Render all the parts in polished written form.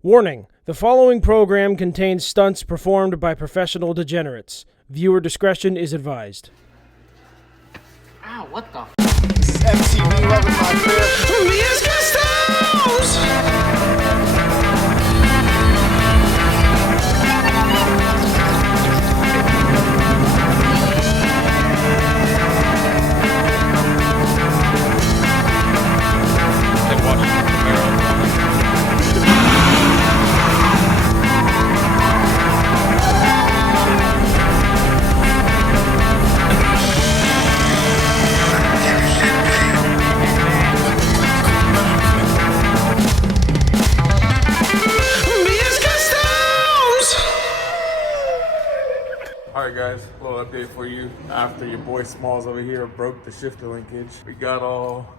Warning, the following program contains stunts performed by professional degenerates. Viewer discretion is advised. Ow, what the f***? This is MTV, welcome to my crib. Me is Kustomz! Alright guys, a little update for you. After your boy Smalls over here broke the shifter linkage, we got all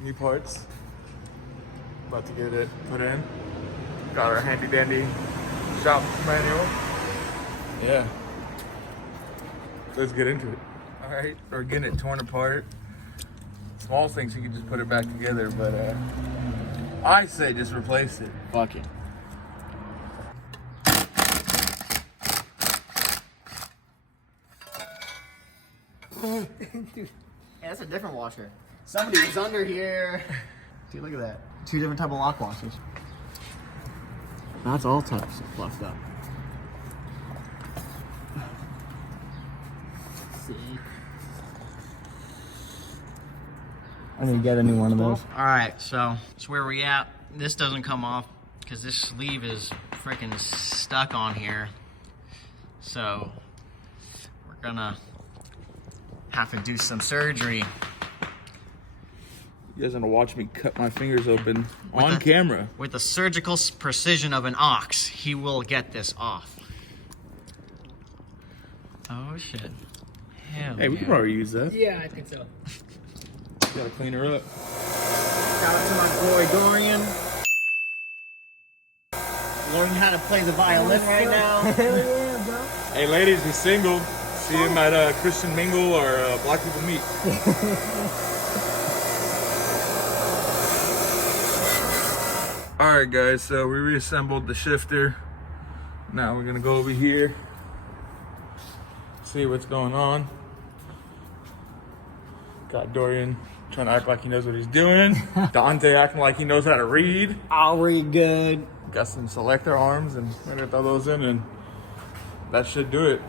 new parts. About to get it put in. Got our handy dandy shop manual. Yeah. Let's get into it. Alright, we're getting it torn apart. Smalls thinks you can just put it back together, but I say just replace it. Fuck it. Dude, yeah, that's a different washer. Somebody was under here. Dude, look at that. Two different type of lock washers. That's all types of fluffed up. See. I need to get a new one of those. Alright, so that's where we at. This doesn't come off because this sleeve is freaking stuck on here. So we're gonna have to do some surgery. You guys gonna watch me cut my fingers open on camera. With the surgical precision of an ox, he will get this off. Oh shit. Hell Hey, we can probably use that. Yeah, I think so. Gotta clean her up. Shout out to my boy Dorian. Learning how to play the violin right now. Hey ladies, he's single. See him at Christian Mingle or Black People Meet. Alright guys, so we reassembled the shifter. Now we're gonna go over here, see what's going on. Got Dorian trying to act like he knows what he's doing. Dante acting like he knows how to read. I'll read good. Got some selector arms and we're gonna throw those in and that should do it.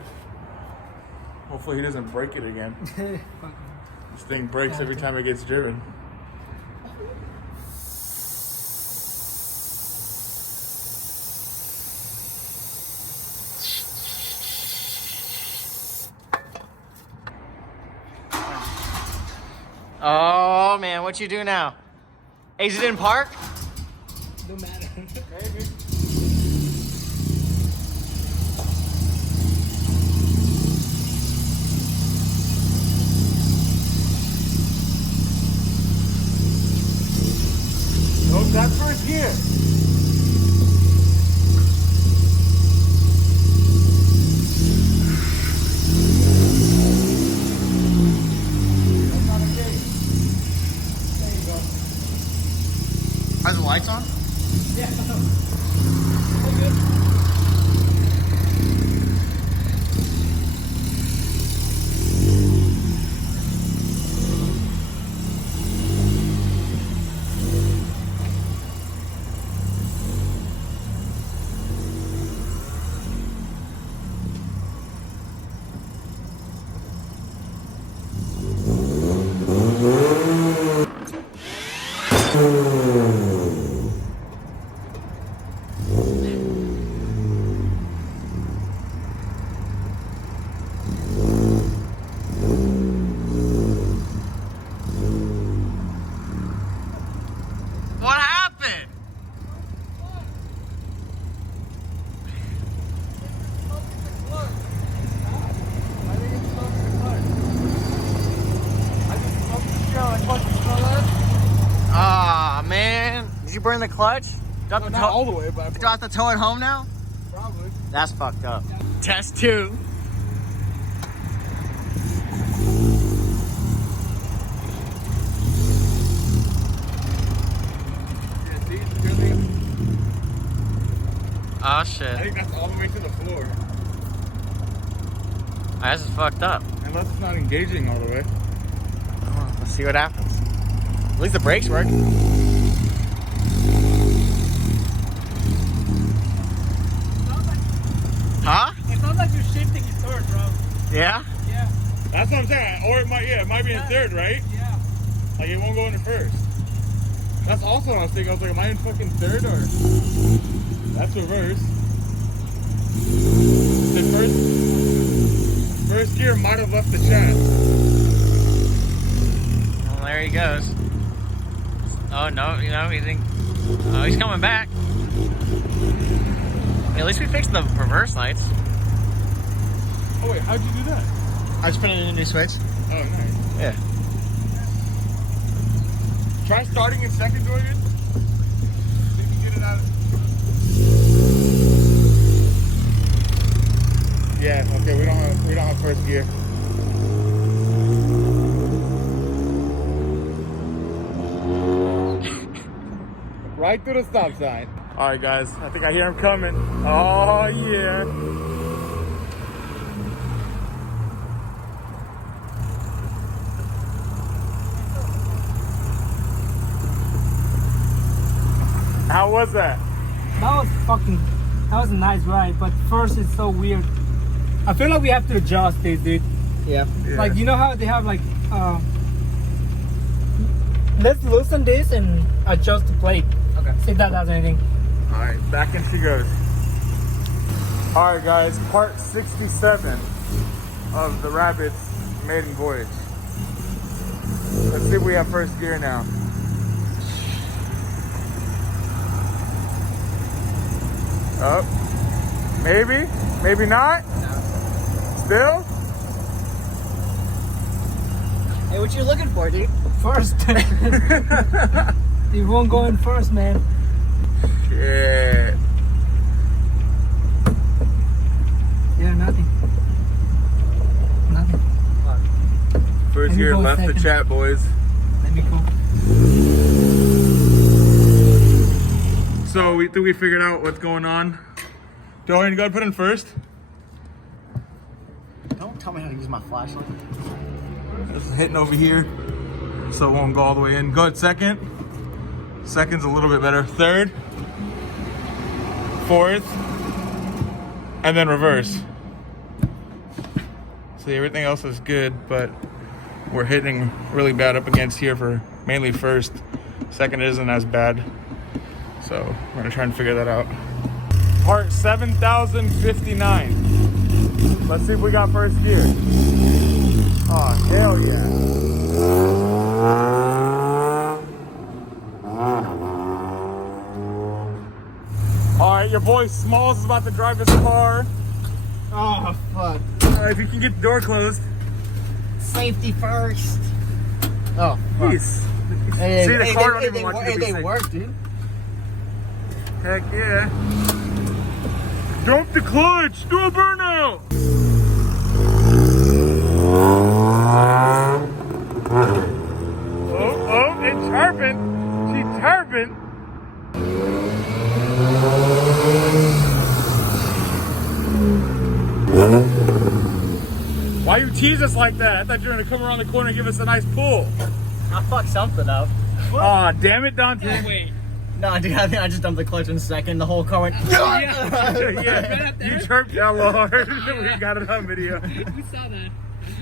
Hopefully he doesn't break it again. This thing breaks every time it gets driven. Oh man, what you do now? Exit in park? No matter. Oh, that first gear. Are the lights on? Yeah. What happened? Ah man, did you burn the clutch? Do I have to Not all the way, but do I have to tow it home now? probably. That's fucked up. Test 2. Oh shit. I think that's all the way to the floor. This is fucked up. Unless it's not engaging all the way. Let's see what happens. At least the brakes work. Huh? It sounds like you're shifting your third, bro. Yeah? Yeah. That's what I'm saying. Or it might be in third, right? Yeah. Like it won't go into first. That's also what I was thinking. I was like, am I in fucking third or? That's reverse. The first gear might have left the chat. Well, there he goes. Oh no, you know, you think? Oh, he's coming back. At least we fixed the reverse lights. Oh wait, how'd you do that? I just put in a new switch. Oh nice. Yeah. Try starting in second, Jordan. See if you get it out. Yeah. Okay. We don't have first gear. Right through the stop sign. All right, guys. I think I hear him coming. Oh yeah. How was that? That was a nice ride, but first it's so weird. I feel like we have to adjust this, dude. Yeah. Like, you know how they have like, let's loosen this and adjust the plate. Okay. See if that does anything. All right, back in she goes. All right, guys, part 67 of the Rabbit's maiden voyage. Let's see if we have first gear now. Oh, maybe, maybe not. No. Still? Hey, what you looking for, dude? First. You won't go in first, man. Shit. Yeah, nothing. Nothing. First Let me gear go left second. the chat, boys. Let me go. So we think we figured out what's going on. Dorian, go ahead and put in first. Don't tell me how to use my flashlight. Just hitting over here so it won't go all the way in. Go ahead, second. Second's a little bit better. Third. Fourth. And then reverse. See, everything else is good, but we're hitting really bad up against here for mainly first. Second isn't as bad. So we're gonna try and figure that out. Part 7059. Let's see if we got first gear. Oh, hell yeah. All right, your boy Smalls is about to drive his car. Oh, fuck. If you can get the door closed. Safety first. Oh, fuck. Peace. Hey, See, the hey, car they, don't hey, even they, want you hey, to be they safe. work, dude. Heck yeah. Dump the clutch. Do a burnout. Oh, it's chirping. She's chirping. Why you tease us like that? I thought you were gonna come around the corner and give us a nice pull. I fucked something up. Aw, damn it, Dante. Wait. No, dude, I think I just dumped the clutch in a second. The whole car went. Yeah, you chirped hella hard. We got it on video. We saw that.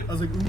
I was like, ooh.